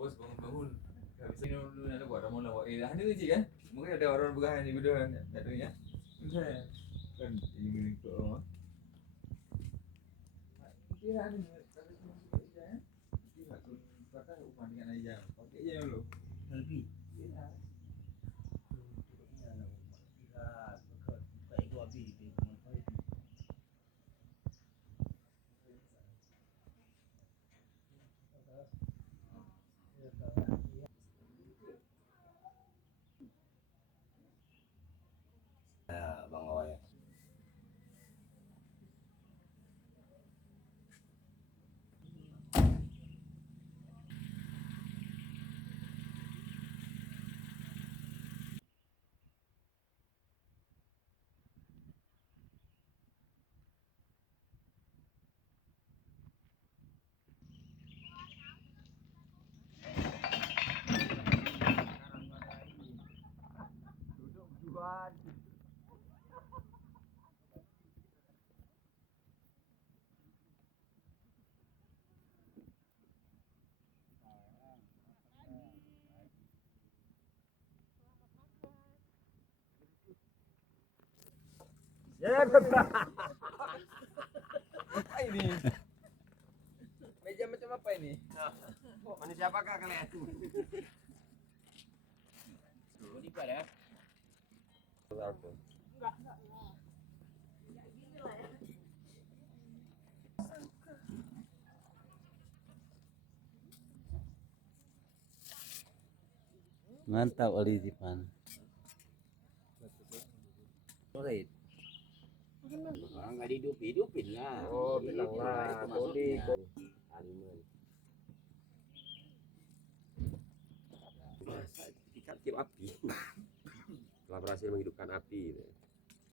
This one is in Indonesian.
bos bangun-bangun habis ini dulu ada orang mau lawak ada sih kan mungkin ada orang bukan di video ada ya kan ini ke rumah kira ada tapi semua aja ya kira tuh kata upandingan aja pakai aja dulu lebih iya Bang Oya. duduk jual ya apa ini meja macam apa ini Manusia apakah kalian? Ini pada Mantap oli Dipan. Solid. Nggak dihidup-hidupin lah. oh bilang lah Masuknya. tadi Animal. Sertifikat api. Telah berhasil menghidupkan api.